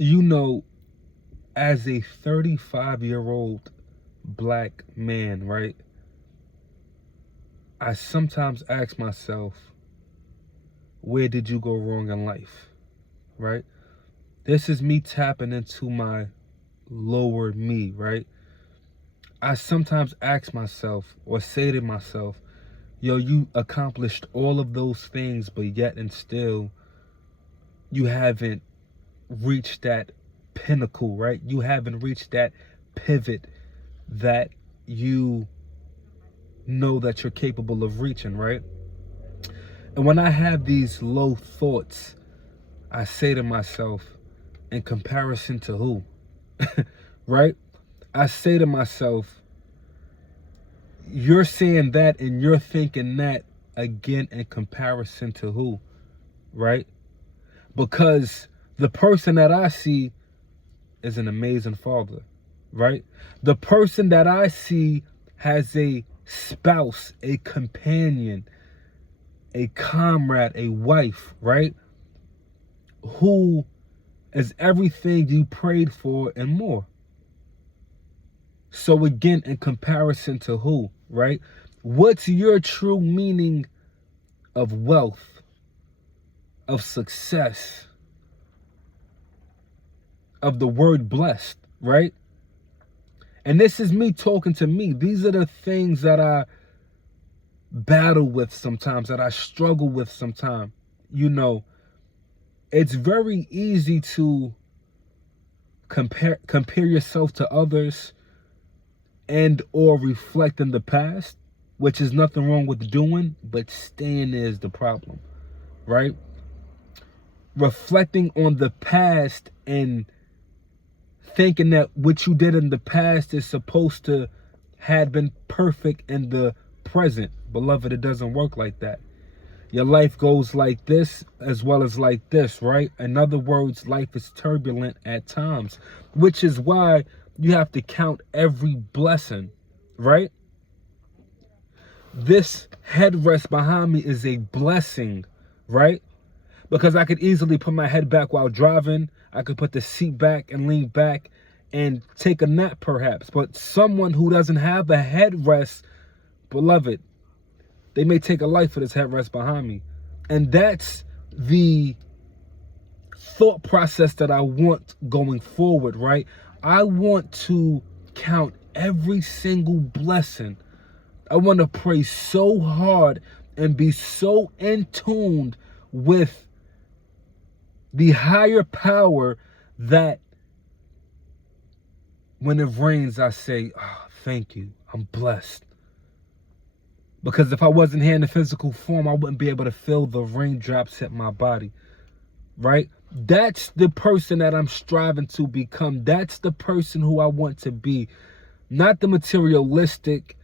You know, as a 35-year-old black man, right? I sometimes ask myself, where did you go wrong in life, right? This is me tapping into my lower me, right? I sometimes ask myself or say to myself, yo, you accomplished all of those things, but yet and still you haven't reached that pinnacle, right? You haven't reached that pivot that you know that you're capable of reaching, right? And when I have these low thoughts, I say to myself, in comparison to who? Right? I say to myself, you're saying that and you're thinking that again in comparison to who? Right? Because the person that I see is an amazing father, right? The person that I see has a spouse, a companion, a comrade, a wife, right? Who is everything you prayed for and more. So again, in comparison to who, right? What's your true meaning of wealth, of success, of the word blessed, right? And this is me talking to me. These are the things that I battle with sometimes, that I struggle with sometimes. You know, it's very easy to compare yourself to others and or reflect in the past, which is nothing wrong with doing, but staying there is the problem, right? Reflecting on the past and thinking that what you did in the past is supposed to had been perfect in the present. Beloved, it doesn't work like that. Your life goes like this as well as like this, right? In other words, life is turbulent at times, which is why you have to count every blessing, right? This headrest behind me is a blessing, right? Because I could easily put my head back while driving. I could put the seat back and lean back and take a nap perhaps. But someone who doesn't have a headrest, beloved, they may take a life for this headrest behind me. And that's the thought process that I want going forward, right? I want to count every single blessing. I want to pray so hard and be so in tune with the higher power that when it rains, I say, oh, thank you, I'm blessed. Because if I wasn't here in the physical form, I wouldn't be able to feel the raindrops hit my body, right? That's the person that I'm striving to become. That's the person who I want to be. Not the materialistic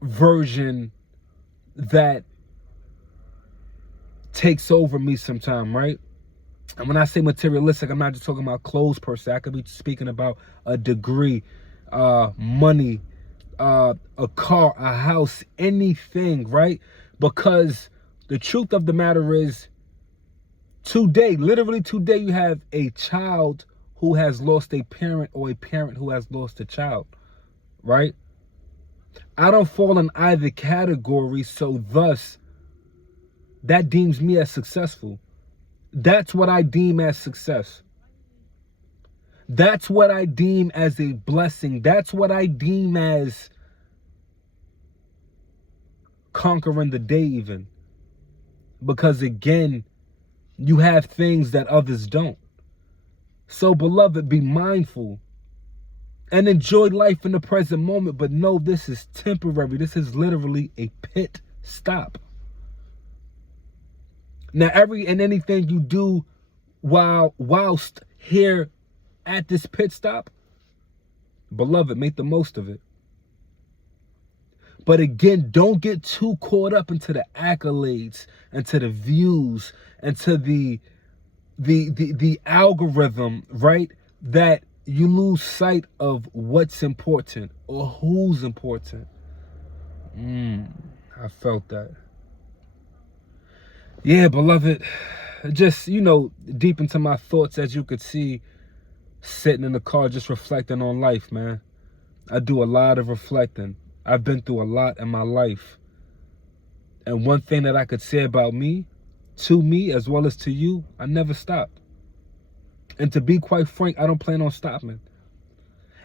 version that takes over me sometime, right? And when I say materialistic, I'm not just talking about clothes per se. I could be speaking about a degree, money, a car, a house, anything, right? Because the truth of the matter is, today, literally today, you have a child who has lost a parent or a parent who has lost a child, right? I don't fall in either category, so thus, that deems me as successful. That's what I deem as success. That's what I deem as a blessing. That's what I deem as conquering the day even. Because again, you have things that others don't. So beloved, be mindful and enjoy life in the present moment. But know this is temporary. This is literally a pit stop. Now, every and anything you do whilst here at this pit stop, beloved, make the most of it. But again, don't get too caught up into the accolades, into the views, into the algorithm, right? That you lose sight of what's important or who's important. I felt that. Yeah, beloved, just, deep into my thoughts, as you could see, sitting in the car, just reflecting on life, man. I do a lot of reflecting. I've been through a lot in my life. And one thing that I could say about me, to me, as well as to you, I never stopped. And to be quite frank, I don't plan on stopping.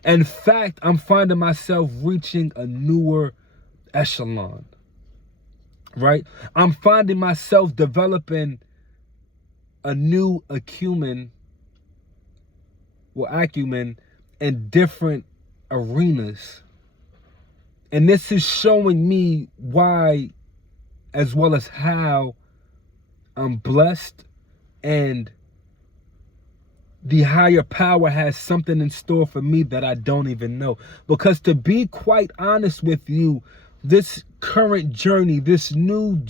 In fact, I'm finding myself reaching a newer echelon, right? I'm finding myself developing a new acumen in different arenas. And this is showing me why, as well as how, I'm blessed, and the higher power has something in store for me that I don't even know. Because to be quite honest with you, this current journey, these new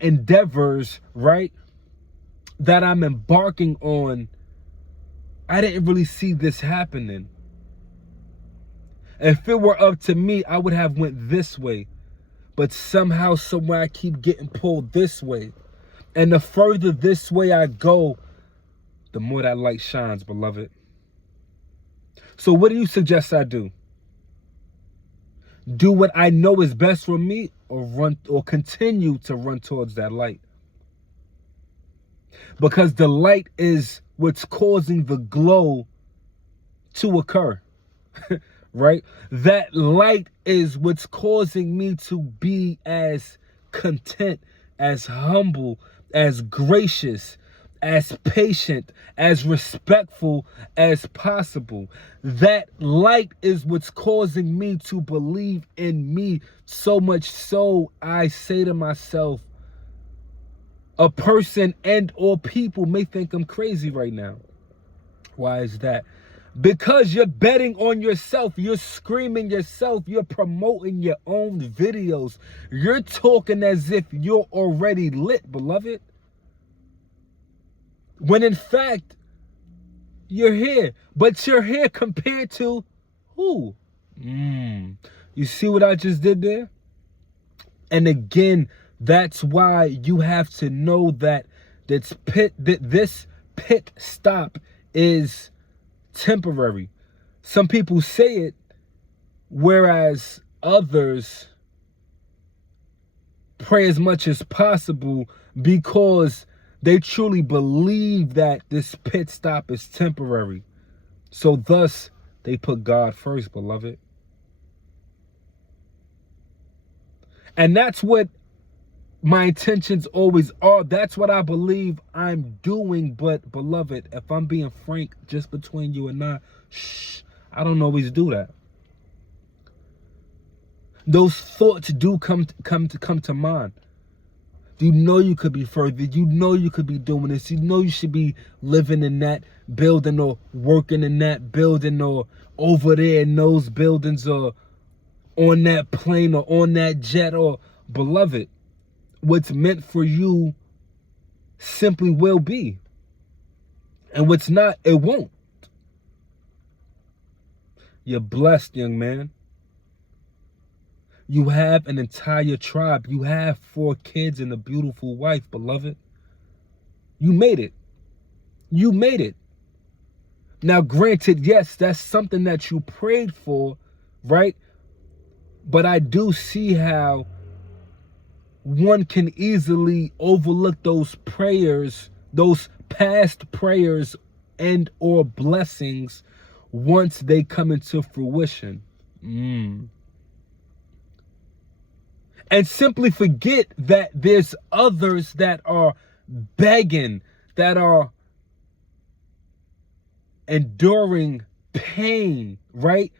endeavors, right, that I'm embarking on, I didn't really see this happening. If it were up to me, I would have went this way. But somehow, somewhere, I keep getting pulled this way. And the further this way I go, the more that light shines, beloved. So what do you suggest I do? Do what I know is best for me, or continue to run towards that light? Because the light is what's causing the glow to occur. Right? That light is what's causing me to be as content, as humble, as gracious, as patient, as respectful as possible. That light is what's causing me to believe in me so much so I say to myself, a person and or people may think I'm crazy right now. Why is that? Because you're betting on yourself. You're screaming yourself. You're promoting your own videos. You're talking as if you're already lit, beloved. When in fact, you're here. But you're here compared to who? You see what I just did there? And again, that's why you have to know that this pit stop is temporary. Some people say it, whereas others pray as much as possible because they truly believe that this pit stop is temporary. So thus, they put God first, beloved. And that's what my intentions always are. That's what I believe I'm doing. But beloved, if I'm being frank, just between you and I don't always do that. Those thoughts do come to mind. You know you could be further. You know you could be doing this. You know you should be living in that building, or working in that building, or over there in those buildings, or on that plane, or on that jet. Or beloved, what's meant for you simply will be. And what's not, it won't. You're blessed, young man. You have an entire tribe. You have 4 kids and a beautiful wife, beloved. You made it. You made it. Now, granted, yes, that's something that you prayed for, right? But I do see how one can easily overlook those prayers, those past prayers and or blessings once they come into fruition. And simply forget that there's others that are begging, that are enduring pain, right?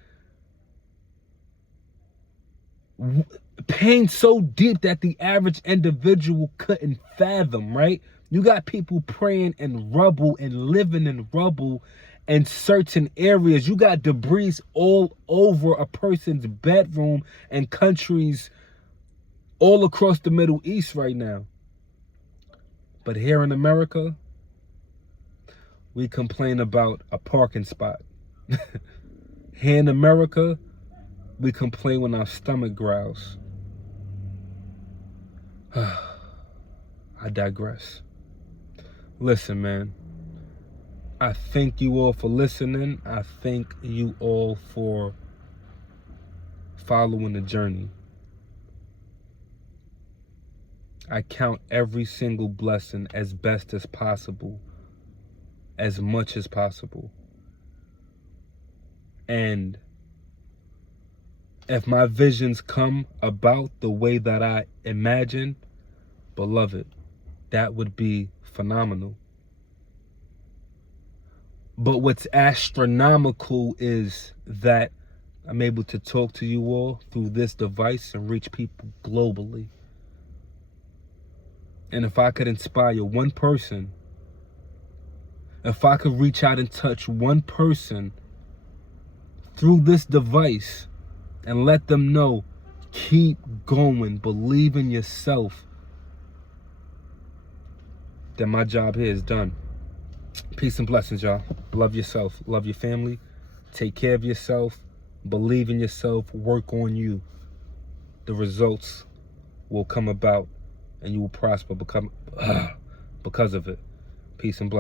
Pain so deep that the average individual couldn't fathom, right? You got people praying in rubble and living in rubble in certain areas. You got debris all over a person's bedroom and countries all across the Middle East right now. But here in America, we complain about a parking spot. Here in America, we complain when our stomach growls. I digress. Listen, man. I thank you all for listening. I thank you all for following the journey. I count every single blessing as best as possible, as much as possible. And if my visions come about the way that I imagine, beloved, that would be phenomenal. But what's astronomical is that I'm able to talk to you all through this device and reach people globally. And if I could inspire one person, if I could reach out and touch one person through this device and let them know, keep going, believe in yourself, then my job here is done. Peace and blessings, y'all. Love yourself. Love your family. Take care of yourself. Believe in yourself. Work on you. The results will come about and you will prosper because of it. Peace and blessings.